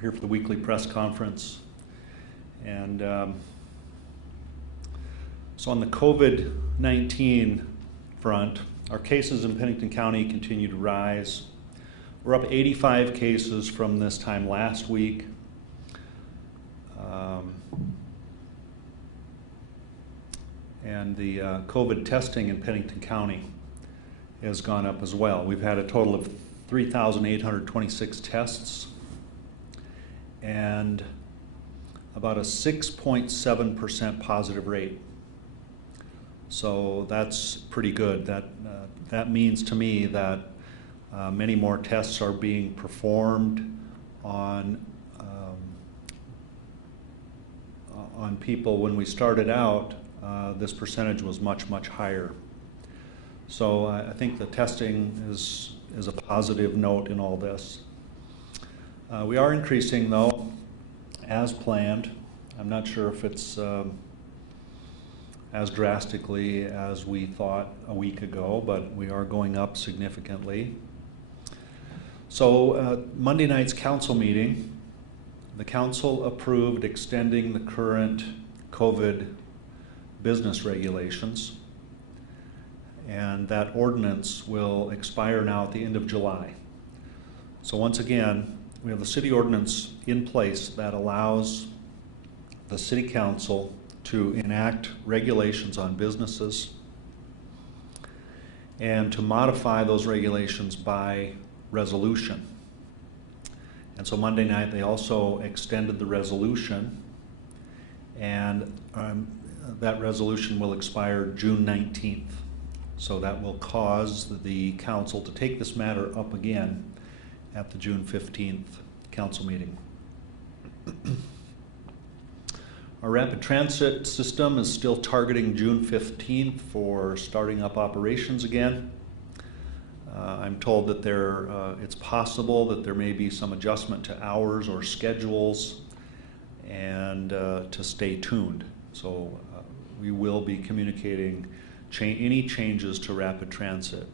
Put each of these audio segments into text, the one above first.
We're here for the weekly press conference. And so on the COVID-19 front, our cases in Pennington County continue to rise. We're up 85 cases from this time last week. And the COVID testing in Pennington County has gone up as well. We've had a total of 3,826 tests and about a 6.7% positive rate. So that's pretty good. That means to me that many more tests are being performed on people. When we started out, this percentage was much, much higher. So I think the testing is a positive note in all this. We are increasing, though, as planned. I'm not sure if it's as drastically as we thought a week ago, but we are going up significantly. So Monday night's council meeting, the council approved extending the current COVID business regulations, and that ordinance will expire now at the end of July. So once again, we have the city ordinance in place that allows the city council to enact regulations on businesses and to modify those regulations by resolution. And so Monday night they also extended the resolution, and that resolution will expire June 19th. So that will cause the council to take this matter up again at the June 15th council meeting. Our rapid transit system is still targeting June 15th for starting up operations again. I'm told that it's possible that there may be some adjustment to hours or schedules, and to stay tuned. So we will be communicating any changes to rapid transit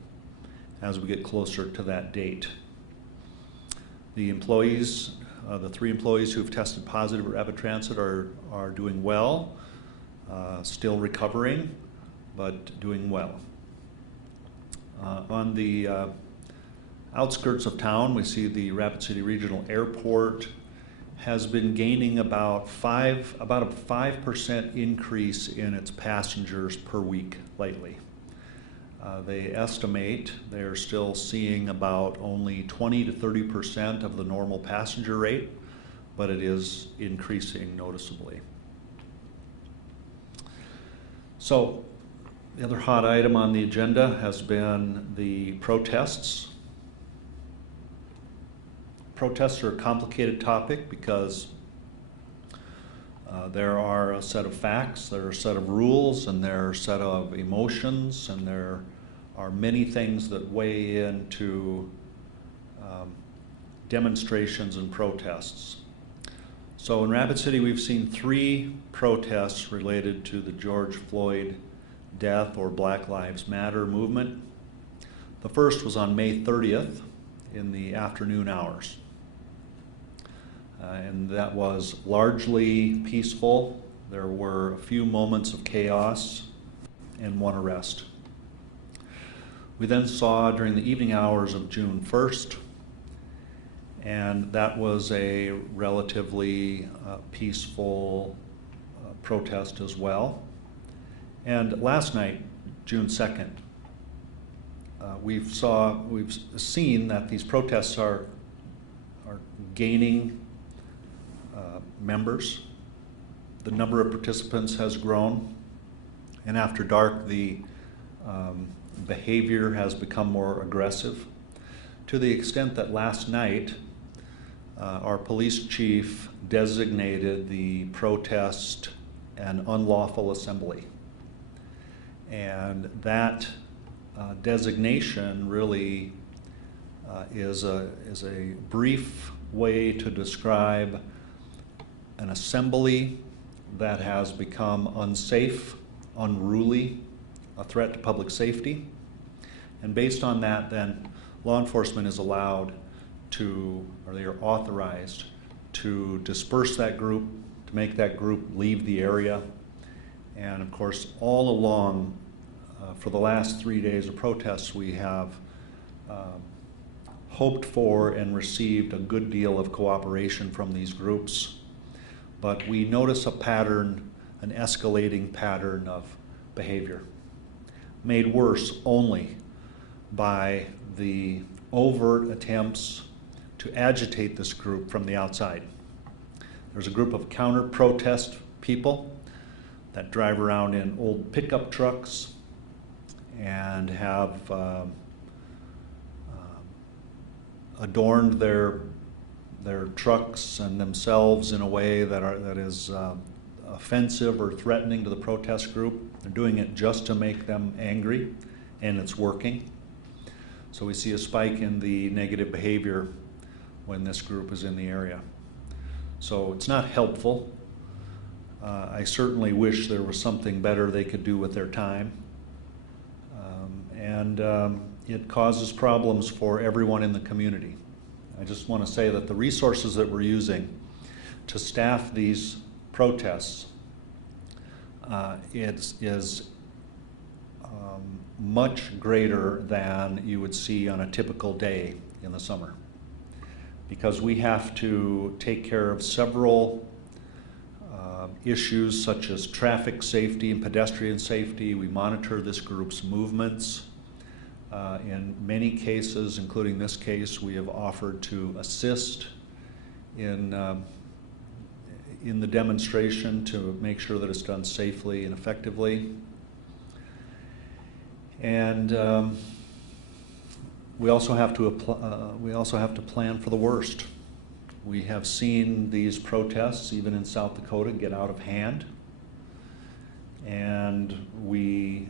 as we get closer to that date. The employees, the 3 employees who have tested positive at rapid transit are doing well, still recovering, but doing well. On the outskirts of town, we see the Rapid City Regional Airport has been gaining about a 5% increase in its passengers per week lately. They estimate they're still seeing about only 20 to 30% of the normal passenger rate, but it is increasing noticeably. So the other hot item on the agenda has been the protests. Protests are a complicated topic because there are a set of facts, there are a set of rules, and there are a set of emotions, and there are many things that weigh into demonstrations and protests. So in Rapid City, we've seen 3 protests related to the George Floyd death or Black Lives Matter movement. The first was on May 30th in the afternoon hours. And that was largely peaceful. There were a few moments of chaos and 1 arrest. We then saw during the evening hours of June 1st, and that was a relatively peaceful protest as well. And last night, June 2nd, we've seen that these protests are gaining members. The number of participants has grown, and after dark, the behavior has become more aggressive, to the extent that last night our police chief designated the protest an unlawful assembly. And that designation really is a brief way to describe an assembly that has become unsafe, unruly, a threat to public safety. And based on that, then law enforcement is allowed to, or they are authorized to disperse that group, to make that group leave the area. And of course, all along, for the last 3 days of protests, we have hoped for and received a good deal of cooperation from these groups. But we notice a pattern, an escalating pattern of behavior, made worse only by the overt attempts to agitate this group from the outside. There's a group of counter-protest people that drive around in old pickup trucks and have adorned their trucks and themselves in a way that is offensive or threatening to the protest group. They're doing it just to make them angry, and it's working. So we see a spike in the negative behavior when this group is in the area. So it's not helpful. I certainly wish there was something better they could do with their time. It causes problems for everyone in the community. I just want to say that the resources that we're using to staff these protests is much greater than you would see on a typical day in the summer, because we have to take care of several issues such as traffic safety and pedestrian safety. We monitor this group's movements. In many cases, including this case, we have offered to assist in the demonstration to make sure that it's done safely and effectively. And we also have to plan for the worst. We have seen these protests, even in South Dakota, get out of hand, and we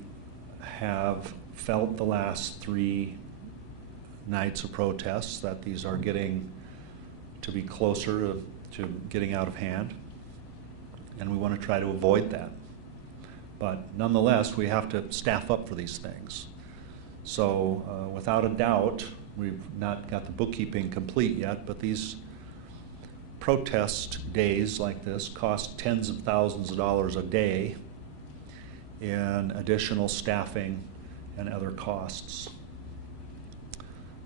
have felt the last 3 nights of protests that these are getting to be closer to getting out of hand, and we want to try to avoid that. But nonetheless, we have to staff up for these things. So without a doubt, we've not got the bookkeeping complete yet, but these protest days like this cost tens of thousands of dollars a day in additional staffing and other costs.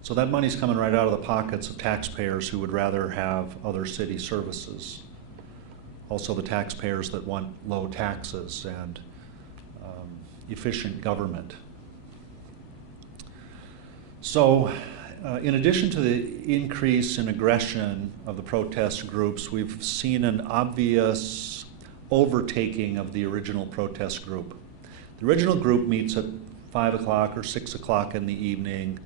So that money's coming right out of the pockets of taxpayers who would rather have other city services. Also the taxpayers that want low taxes and efficient government. So in addition to the increase in aggression of the protest groups, we've seen an obvious overtaking of the original protest group. The original group meets at 5 o'clock or 6 o'clock in the evening,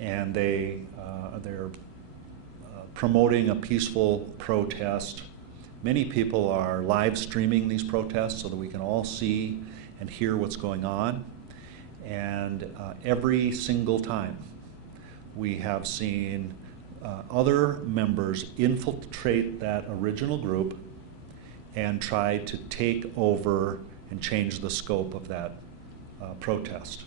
and they're promoting a peaceful protest. Many people are live streaming these protests so that we can all see and hear what's going on. And every single time we have seen other members infiltrate that original group and try to take over and change the scope of that protest.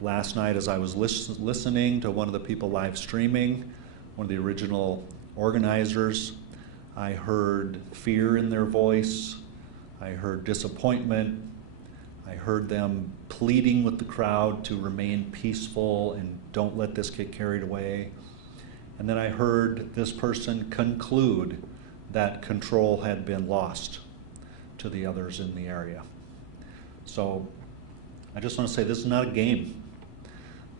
Last night, as I was listening to one of the people live streaming, one of the original organizers, I heard fear in their voice, I heard disappointment, I heard them pleading with the crowd to remain peaceful and don't let this get carried away. And then I heard this person conclude that control had been lost to the others in the area. So I just want to say this is not a game.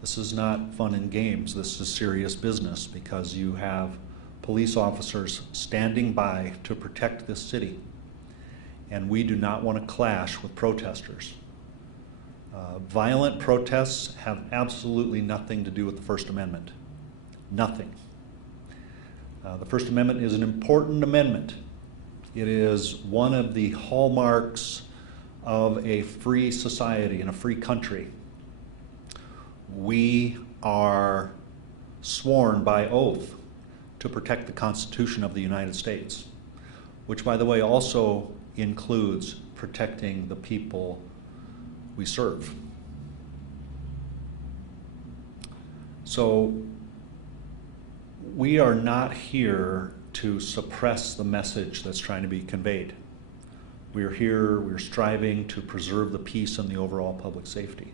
This is not fun and games. This is serious business, because you have police officers standing by to protect this city. And we do not want to clash with protesters. Violent protests have absolutely nothing to do with the First Amendment. Nothing. The First Amendment is an important amendment. It is one of the hallmarks of a free society and a free country. We are sworn by oath to protect the Constitution of the United States, which, by the way, also includes protecting the people we serve. So we are not here to suppress the message that's trying to be conveyed. We're here, we're striving to preserve the peace and the overall public safety.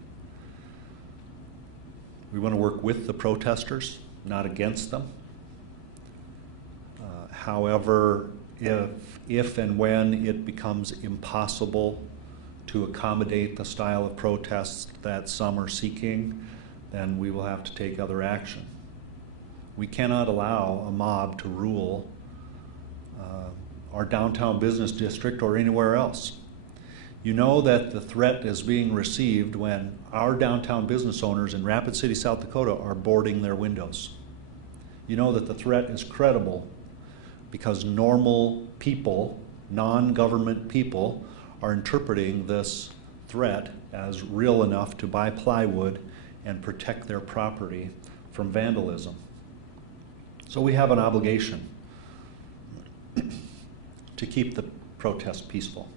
We want to work with the protesters, not against them. However, if and when it becomes impossible to accommodate the style of protests that some are seeking, then we will have to take other action. We cannot allow a mob to rule our downtown business district or anywhere else. You know that the threat is being received when our downtown business owners in Rapid City, South Dakota are boarding their windows. You know that the threat is credible because normal people, non-government people, are interpreting this threat as real enough to buy plywood and protect their property from vandalism. So we have an obligation to keep the protest peaceful.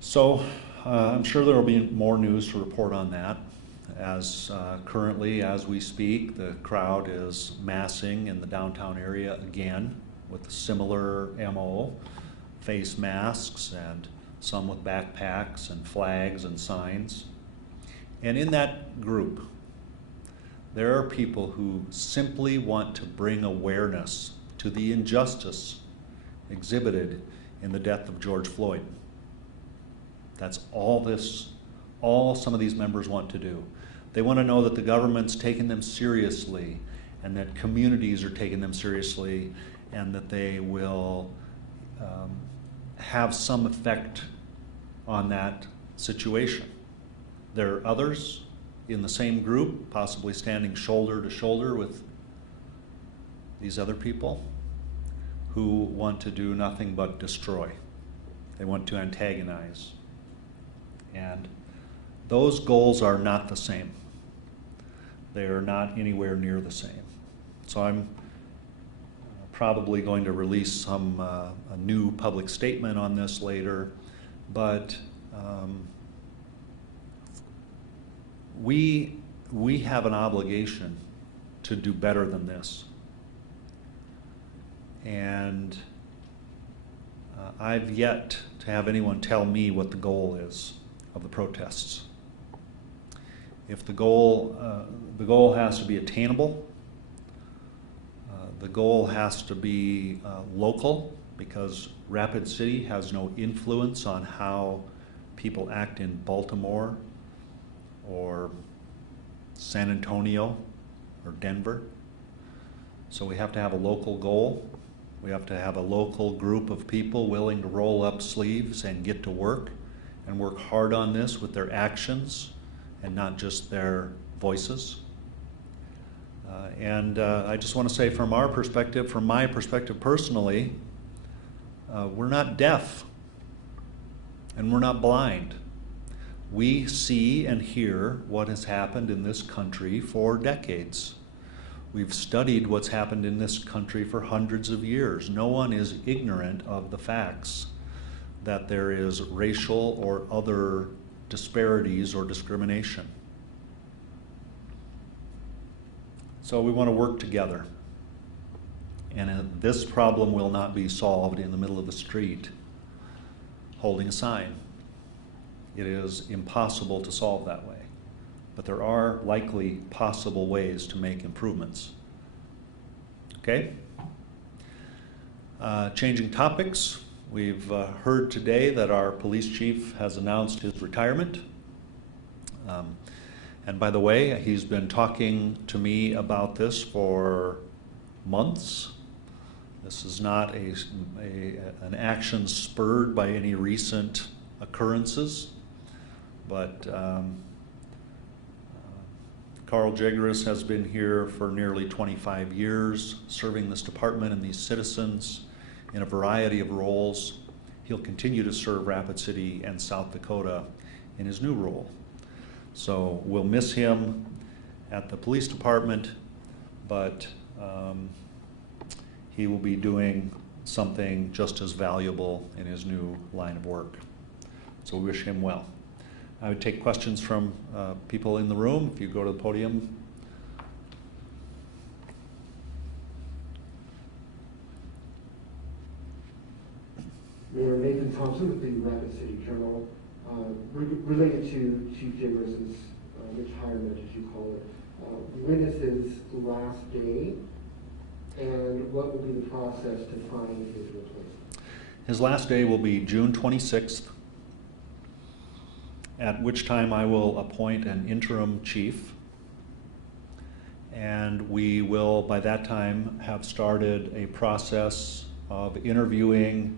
So I'm sure there will be more news to report on that. As currently, as we speak, the crowd is massing in the downtown area again with a similar MO, face masks and some with backpacks and flags and signs. And in that group, there are people who simply want to bring awareness to the injustice exhibited in the death of George Floyd. That's all some of these members want to do. They want to know that the government's taking them seriously and that communities are taking them seriously and that they will have some effect on that situation. There are others in the same group, possibly standing shoulder to shoulder with these other people who want to do nothing but destroy. They want to antagonize. And those goals are not the same. They are not anywhere near the same. So I'm probably going to release a new public statement on this later, but we have an obligation to do better than this. And I've yet to have anyone tell me what the goal is of the protests. If the goal has to be attainable, the goal has to be local, because Rapid City has no influence on how people act in Baltimore or San Antonio or Denver. So we have to have a local goal. We have to have a local group of people willing to roll up sleeves and get to work and work hard on this with their actions and not just their voices. I just want to say from our perspective, from my perspective personally, we're not deaf and we're not blind. We see and hear what has happened in this country for decades. We've studied what's happened in this country for hundreds of years. No one is ignorant of the facts that there is racial or other disparities or discrimination. So we want to work together. And this problem will not be solved in the middle of the street holding a sign. It is impossible to solve that way. But there are likely possible ways to make improvements. Okay? Changing topics. We've heard today that our police chief has announced his retirement. And by the way, he's been talking to me about this for months. This is not an action spurred by any recent occurrences, but Carl Jaggeris has been here for nearly 25 years, serving this department and these citizens in a variety of roles. He'll continue to serve Rapid City and South Dakota in his new role. So we'll miss him at the police department, but he will be doing something just as valuable in his new line of work. So we wish him well. I would take questions from people in the room. If you go to the podium, Nathan Thompson with the Rapid City Journal, related to Chief Jay Rissen's retirement, as you call it. When is his last day, and what will be the process to find his replacement? His last day will be June 26th, at which time I will appoint an interim chief, and we will by that time have started a process of interviewing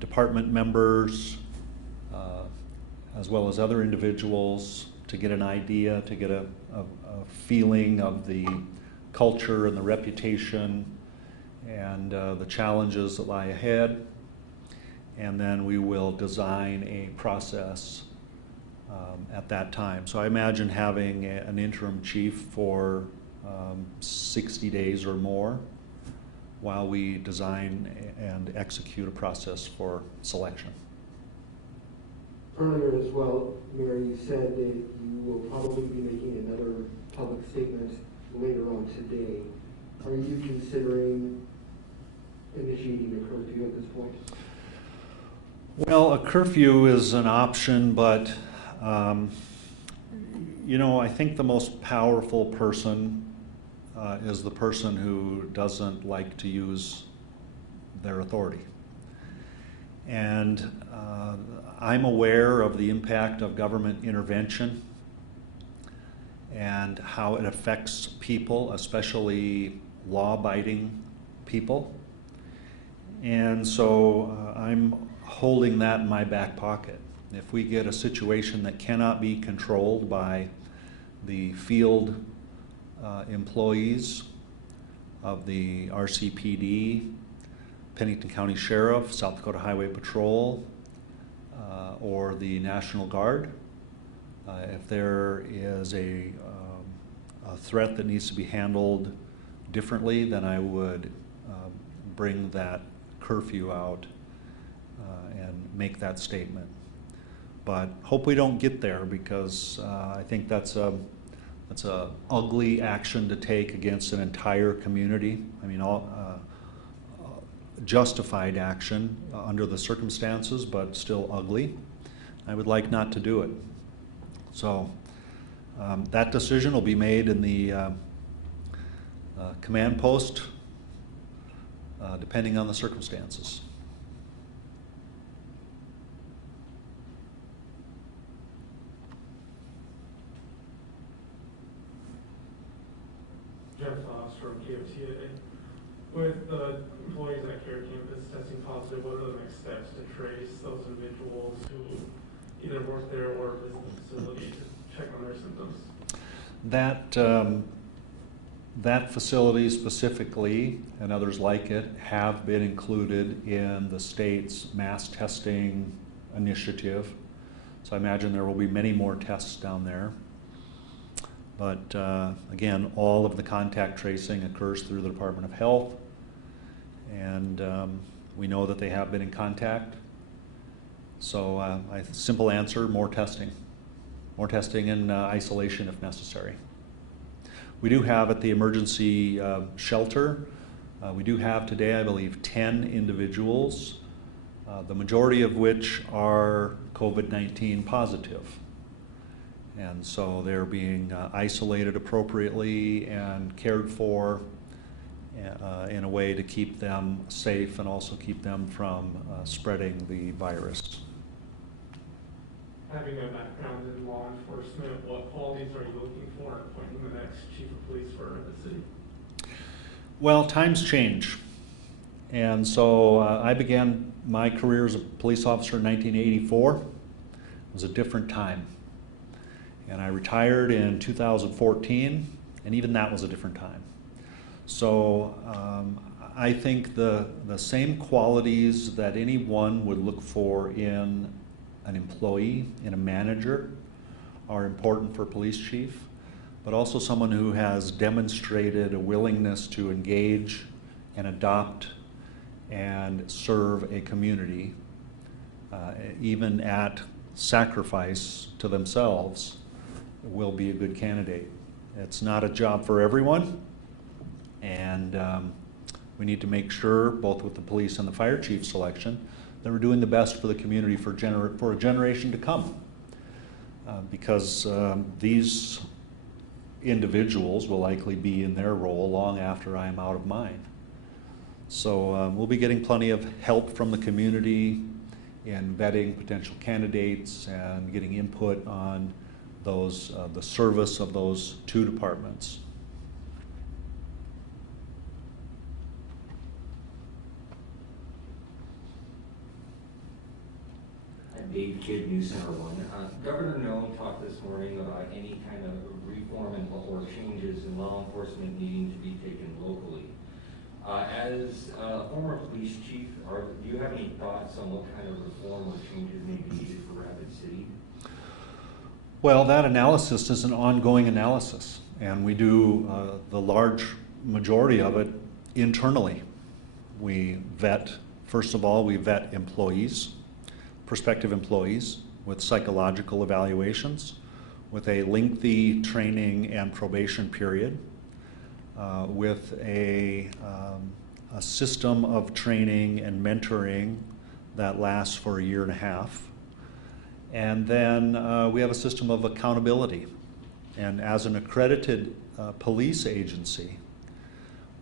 department members as well as other individuals to get an idea, to get a feeling of the culture and the reputation and the challenges that lie ahead. And then we will design a process at that time. So I imagine having an interim chief for 60 days or more while we design and execute a process for selection. Earlier as well, Mayor, you said that you will probably be making another public statement later on today. Are you considering initiating a curfew at this point? Well, a curfew is an option, but you know, I think the most powerful person is the person who doesn't like to use their authority. And I'm aware of the impact of government intervention and how it affects people, especially law-abiding people. And so I'm holding that in my back pocket. If we get a situation that cannot be controlled by the field employees of the RCPD, Pennington County Sheriff, South Dakota Highway Patrol, or the National Guard, if there is a threat that needs to be handled differently, then I would bring that curfew out and make that statement. But hope we don't get there, because I think that's a ugly action to take against an entire community. I mean, justified action under the circumstances, but still ugly. I would like not to do it. So that decision will be made in the command post, depending on the circumstances. Jeff Foss from KOTA. With the employees at Care Campus testing positive, what are the next steps to trace those individuals who either work there or visit the facility to check on their symptoms? That facility specifically, and others like it, have been included in the state's mass testing initiative. So I imagine there will be many more tests down there. But again, all of the contact tracing occurs through the Department of Health, and we know that they have been in contact. So simple answer, more testing. More testing and isolation if necessary. We do have at the emergency shelter, we do have today, I believe, 10 individuals, the majority of which are COVID-19 positive. And so they're being isolated appropriately and cared for in a way to keep them safe and also keep them from spreading the virus. Having a background in law enforcement, what qualities are you looking for in appointing the next chief of police for the city? Well, times change. And so I began my career as a police officer in 1984. It was a different time. And I retired in 2014, and even that was a different time. So I think the same qualities that anyone would look for in an employee, in a manager, are important for a police chief, but also someone who has demonstrated a willingness to engage and adopt and serve a community, even at sacrifice to themselves, will be a good candidate. It's not a job for everyone, and we need to make sure, both with the police and the fire chief selection, that we're doing the best for the community for a generation to come. Because these individuals will likely be in their role long after I'm out of mine. So we'll be getting plenty of help from the community in vetting potential candidates and getting input on those, the service of those two departments. Dave Kidd, News Center 1. Governor Noem talked this morning about any kind of reform or changes in law enforcement needing to be taken locally. As a former police chief, do you have any thoughts on what kind of reform or changes may be needed for Rapid City? Well, that analysis is an ongoing analysis, and we do the large majority of it internally. We vet, first of all, we vet employees, prospective employees, with psychological evaluations, with a lengthy training and probation period, with a system of training and mentoring that lasts for 1.5 years. And then we have a system of accountability. And as an accredited police agency,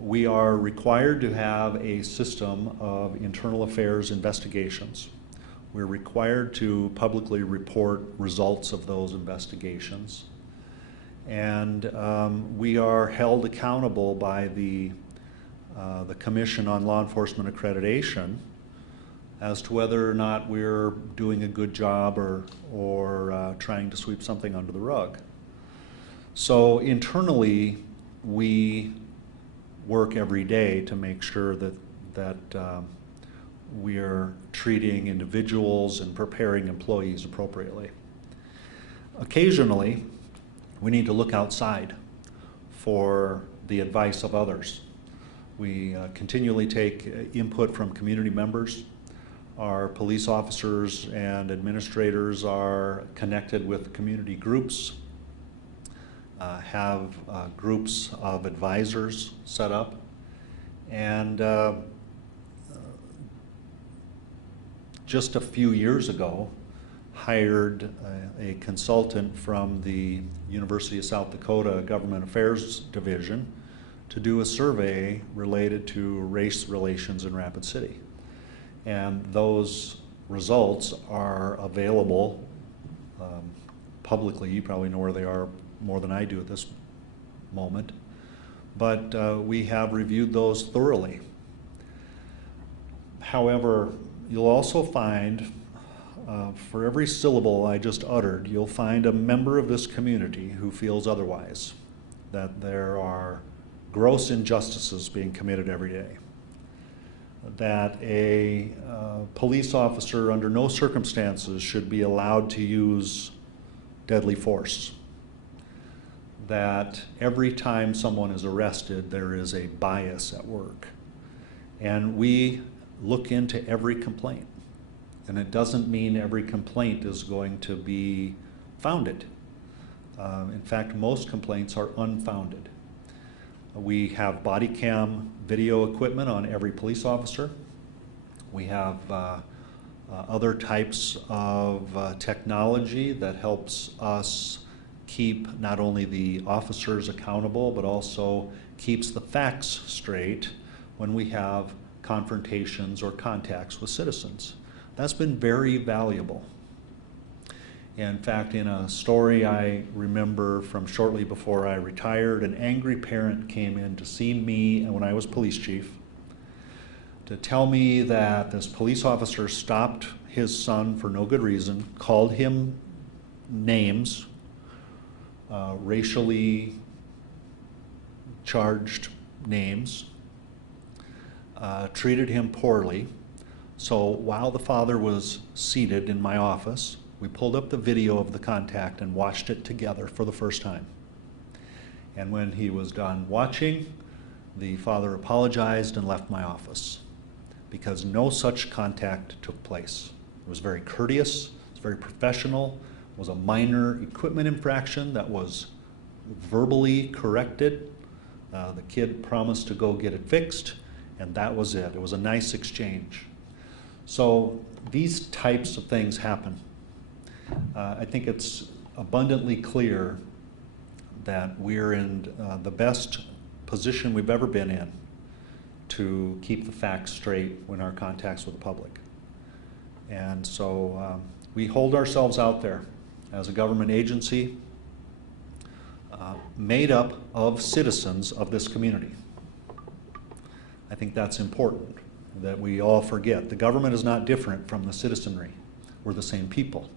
we are required to have a system of internal affairs investigations. We're required to publicly report results of those investigations. And we are held accountable by the Commission on Law Enforcement Accreditation as to whether or not we're doing a good job or trying to sweep something under the rug. So internally, we work every day to make sure that we're treating individuals and preparing employees appropriately. Occasionally, we need to look outside for the advice of others. We continually take input from community members. Our police officers and administrators are connected with community groups, have groups of advisors set up, and just a few years ago, hired a consultant from the University of South Dakota Government Affairs Division to do a survey related to race relations in Rapid City. And those results are available publicly. You probably know where they are more than I do at this moment. But we have reviewed those thoroughly. However, you'll also find, for every syllable I just uttered, you'll find a member of this community who feels otherwise, that there are gross injustices being committed every day, that a police officer under no circumstances should be allowed to use deadly force, that every time someone is arrested, there is a bias at work. And we look into every complaint. And it doesn't mean every complaint is going to be founded. In fact, most complaints are unfounded. We have body cam video equipment on every police officer. We have other types of technology that helps us keep not only the officers accountable, but also keeps the facts straight when we have confrontations or contacts with citizens. That's been very valuable. In fact, in a story I remember from shortly before I retired, an angry parent came in to see me when I was police chief to tell me that this police officer stopped his son for no good reason, called him names, racially charged names, treated him poorly. So while the father was seated in my office, we pulled up the video of the contact and watched it together for the first time. And when he was done watching, the father apologized and left my office because no such contact took place. It was very courteous, it was very professional, it was a minor equipment infraction that was verbally corrected. The kid promised to go get it fixed, and that was it. It was a nice exchange. So these types of things happen. I think it's abundantly clear that we're in the best position we've ever been in to keep the facts straight when our contacts with the public. And so we hold ourselves out there as a government agency made up of citizens of this community. I think that's important, that we all forget. The government is not different from the citizenry. We're the same people.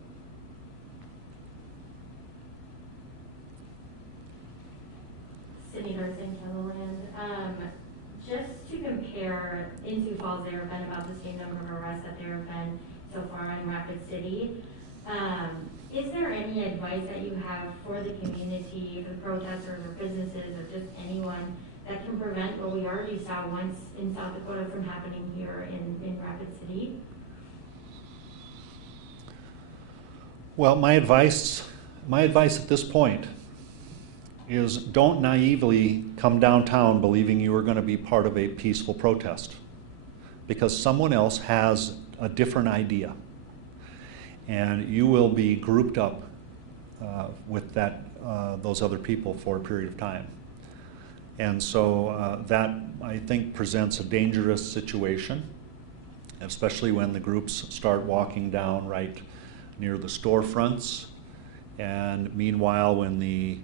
City Nurse in Kettleland. Just to compare, in Sioux Falls, there have been about the same number of arrests that there have been so far in Rapid City. Is there any advice that you have for the community, for the protesters or businesses or just anyone that can prevent what we already saw once in South Dakota from happening here in Rapid City? Well, my advice at this point is don't naively come downtown believing you are going to be part of a peaceful protest, because someone else has a different idea, and you will be grouped up with those other people for a period of time. And so that, I think, presents a dangerous situation, especially when the groups start walking down right near the storefronts. And meanwhile, when the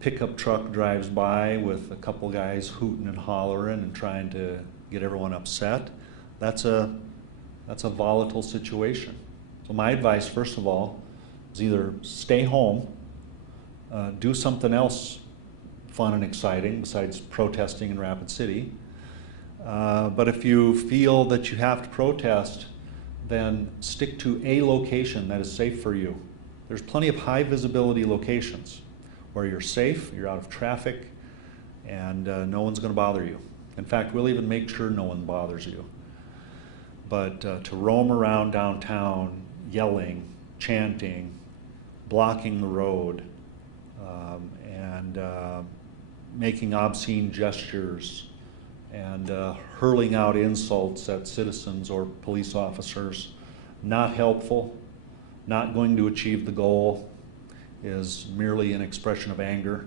pickup truck drives by with a couple guys hooting and hollering and trying to get everyone upset, that's a volatile situation. So my advice, first of all, is either stay home, do something else fun and exciting besides protesting in Rapid City. But if you feel that you have to protest, then stick to a location that is safe for you. There's plenty of high visibility locations where you're safe, you're out of traffic, and no one's going to bother you. In fact, we'll even make sure no one bothers you. But to roam around downtown yelling, chanting, blocking the road, and making obscene gestures, and hurling out insults at citizens or police officers, not helpful, not going to achieve the goal, is merely an expression of anger.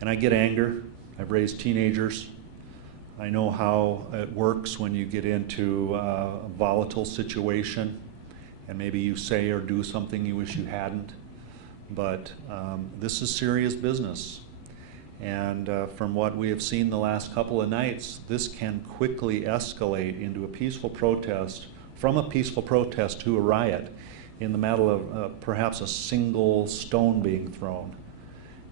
And I get anger. I've raised teenagers. I know how it works when you get into a volatile situation and maybe you say or do something you wish you hadn't. But this is serious business. And from what we have seen the last couple of nights, this can quickly escalate into a peaceful protest, from a peaceful protest to a riot, in the matter of perhaps a single stone being thrown.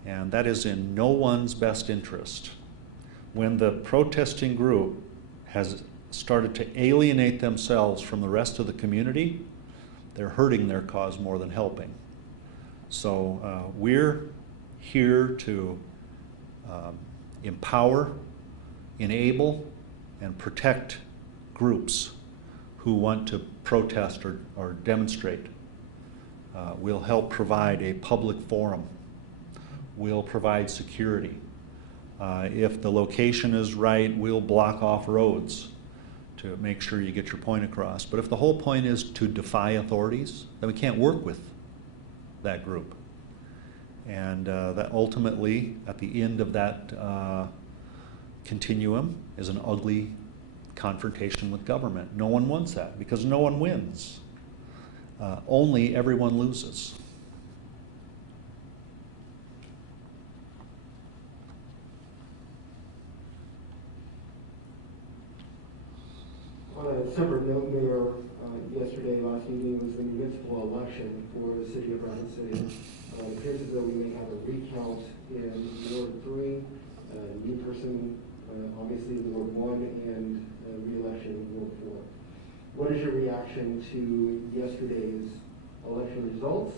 And that is in no one's best interest. When the protesting group has started to alienate themselves from the rest of the community, they're hurting their cause more than helping. So we're here to empower, enable, and protect groups who want to protest or demonstrate. We'll help provide a public forum. We'll provide security. If the location is right, we'll block off roads to make sure you get your point across. But if the whole point is to defy authorities, then we can't work with that group. And that ultimately, at the end of that continuum, is an ugly confrontation with government. No one wants that because no one wins. Only everyone loses. On a separate note, Mayor, last evening was the municipal election for the city of Rapid City. It appears as though we may have a recount in Ward 3, a new person, obviously in Ward 1, and re-election in Ward 4. What is your reaction to yesterday's election results,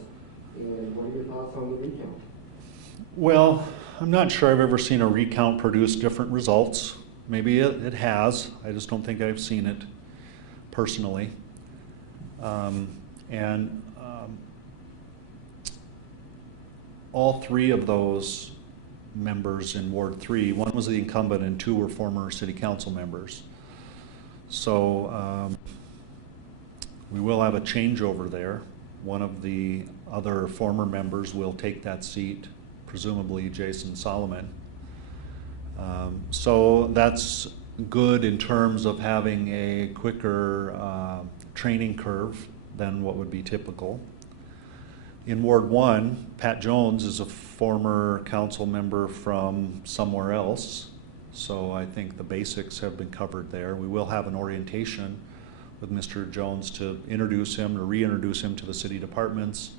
and what are your thoughts on the recount? Well, I'm not sure I've ever seen a recount produce different results. Maybe it has. I just don't think I've seen it personally. All three of those members in Ward 3, one was the incumbent and two were former city council members. So We will have a changeover there. One of the other former members will take that seat, presumably Jason Solomon. So that's good in terms of having a quicker training curve than what would be typical. In Ward 1, Pat Jones is a former council member from somewhere else, so I think the basics have been covered there. We will have an orientation with Mr. Jones to introduce him, to reintroduce him to the city departments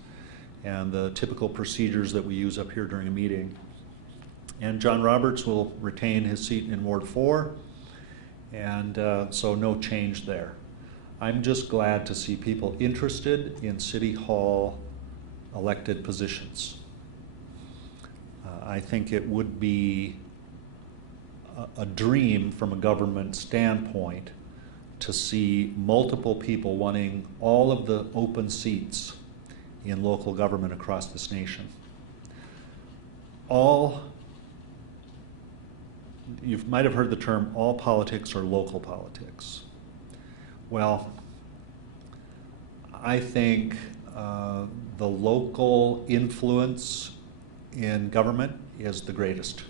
and the typical procedures that we use up here during a meeting. And John Roberts will retain his seat in Ward 4, and so no change there. I'm just glad to see people interested in City Hall elected positions. I think it would be a dream from a government standpoint to see multiple people wanting all of the open seats in local government across this nation. You might have heard the term, all politics or local politics. Well, I think the local influence in government is the greatest,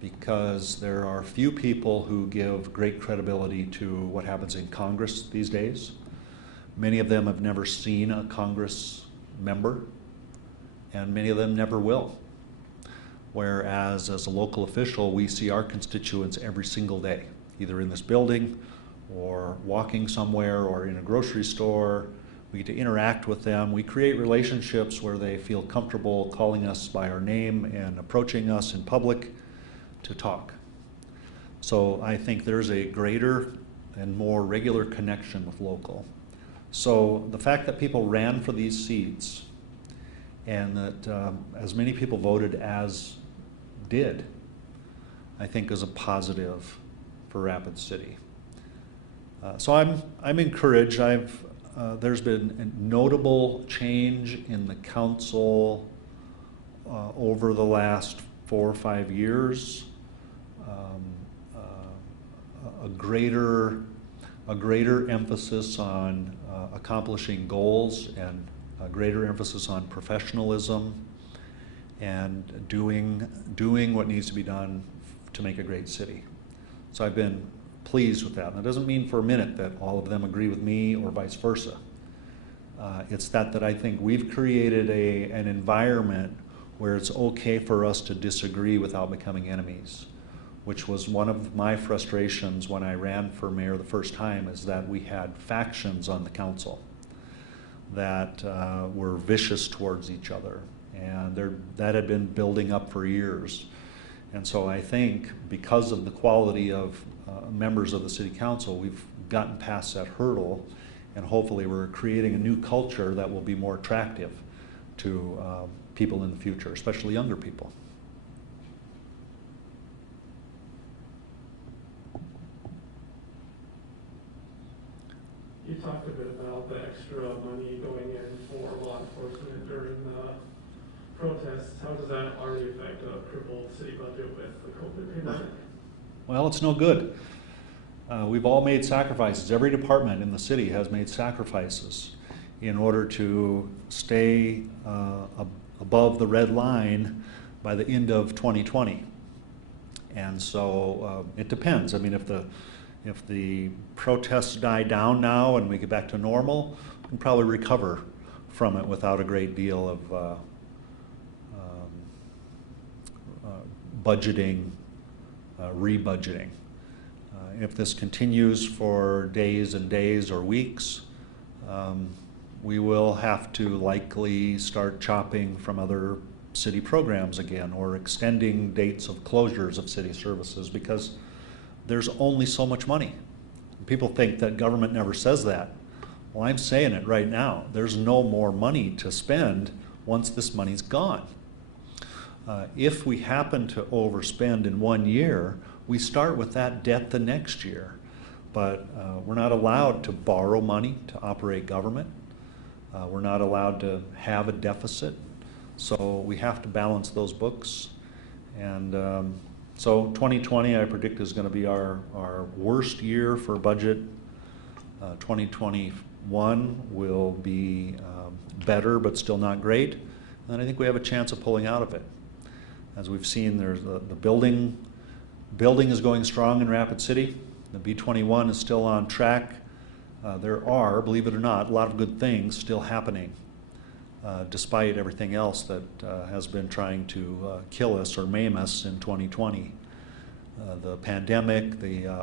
because there are few people who give great credibility to what happens in Congress these days. Many of them have never seen a Congress member, and many of them never will. Whereas as a local official, we see our constituents every single day, either in this building or walking somewhere or in a grocery store. We get to interact with them. We create relationships where they feel comfortable calling us by our name and approaching us in public to talk. So I think there's a greater and more regular connection with local. So the fact that people ran for these seats and that as many people voted as did, I think is a positive for Rapid City. So I'm encouraged. There's been a notable change in the council over the last 4 or 5 years. A greater emphasis on accomplishing goals and a greater emphasis on professionalism and doing what needs to be done to make a great city. So I've been pleased with that. And that doesn't mean for a minute that all of them agree with me or vice versa. It's that I think we've created an environment where it's okay for us to disagree without becoming enemies, which was one of my frustrations when I ran for mayor the first time, is that we had factions on the council that were vicious towards each other. And that had been building up for years. And so I think because of the quality of members of the city council, we've gotten past that hurdle, and hopefully we're creating a new culture that will be more attractive to people in the future, especially younger people. You talked a bit about the extra money going in for law enforcement during the protests. How does that already affect a crippled city budget with the COVID pandemic? Well, it's no good. We've all made sacrifices. Every department in the city has made sacrifices in order to stay above the red line by the end of 2020. And so it depends. I mean, if the protests die down now and we get back to normal, we can probably recover from it without a great deal of budgeting, rebudgeting. If this continues for days and days or weeks, we will have to likely start chopping from other city programs again, or extending dates of closures of city services, because there's only so much money. People think that government never says that. Well, I'm saying it right now. There's no more money to spend once this money's gone. If we happen to overspend in 1 year, we start with that debt the next year. But we're not allowed to borrow money to operate government. We're not allowed to have a deficit. So we have to balance those books. And so 2020, I predict, is going to be our worst year for budget. 2021 2021 will be better, but still not great. And I think we have a chance of pulling out of it. As we've seen, there's the building is going strong in Rapid City. The B-21 is still on track. There are, believe it or not, a lot of good things still happening, despite everything else that has been trying to kill us or maim us in 2020. The pandemic,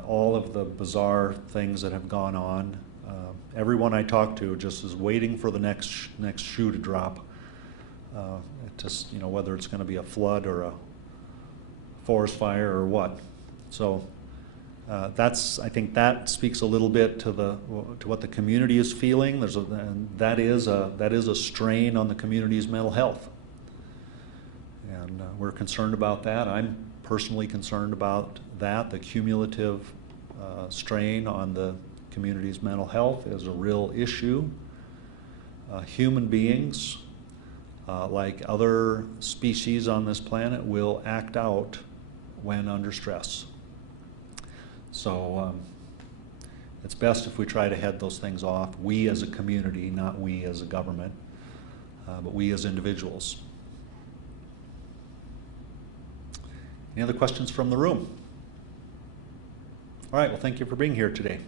all of the bizarre things that have gone on. Everyone I talk to just is waiting for the next shoe to drop. Just, whether it's going to be a flood or a forest fire or what. So I think that speaks a little bit to what the community is feeling. That is a strain on the community's mental health, and we're concerned about that. I'm personally concerned about that. The cumulative strain on the community's mental health is a real issue. Human beings, like other species on this planet, will act out when under stress. So it's best if we try to head those things off, we as a community, not we as a government, but we as individuals. Any other questions from the room? All right, well, thank you for being here today.